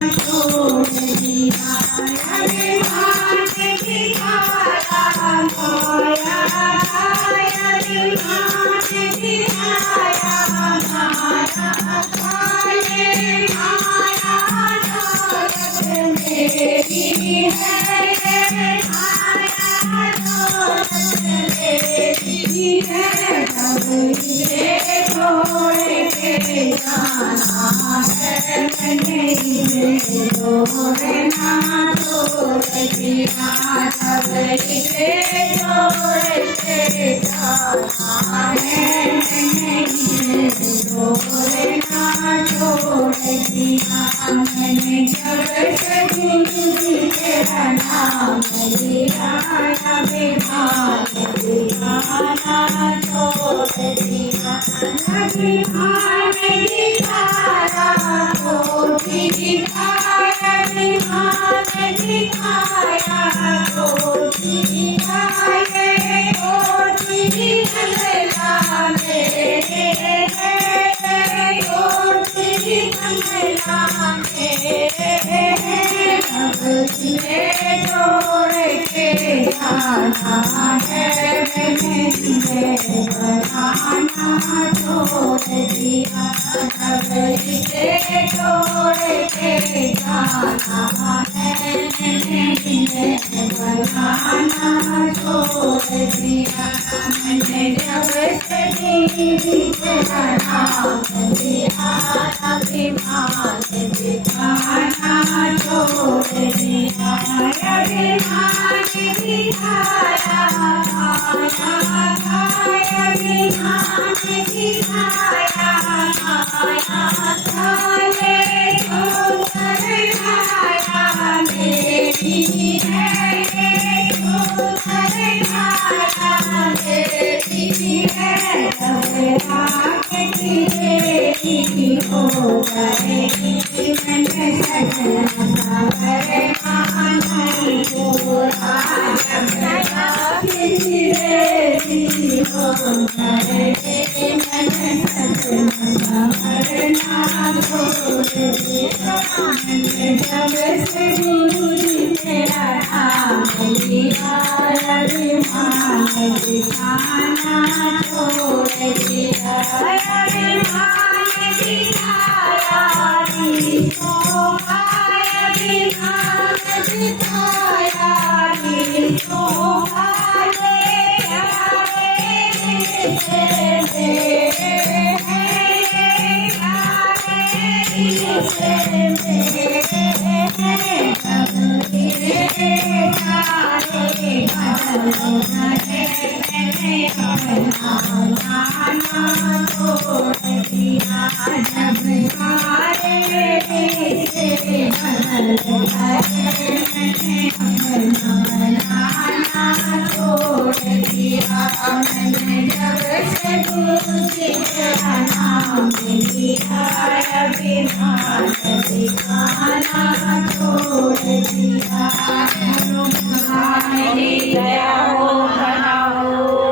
छोड़ दिया अभिमान दिखाया माया अभिमान दिखाया माया माया दौलत मेरी है माया दौलत मेरी है तब इसे छोड़ के जाना है नहीं छोड़ना छोड़ दिया तब इसे छोड़ के जाना है नहीं छोड़ना छोड़ दिया मैंने जब से गुरु तेरा नाम लिया अभिमान दिखाना छोड़ दिया अभिमान दिखाया कोटि दिखाया अभिमान दिखाया कोटि दिखाए कोटि दिखला मेरे कोटि दिखला मेरे अब तुझे छोड़ के जाना है मैंने बनाना छोड़ दिया अब इसे छोड़ के जाना है मैंने बनाना छोड़ दिया मैंने जब से तेरा नाम लिया अभिमान दिखाना छोड़ दिया अभिमान दिखाया माया अभिमान दिखाया माया थाने तो करवाया मेरी है तो करवाया मेरी है तब आके तेरी हो जाएगी मैंने सजना मान नहीं बोला जब तेरी हो जाएगी मैंने सजना भरना छोड़ दिया मैंने जब से गुरु जी तेरा नाम लिया अभिमान दिखाना छोड़ दिया अभिमान दिखाया को अभिमान दिखाया को मैंने जब से गुरु जी तेरा नाम लिया अभिमान दिखाना छोड़ दिया दया हो बनाओ।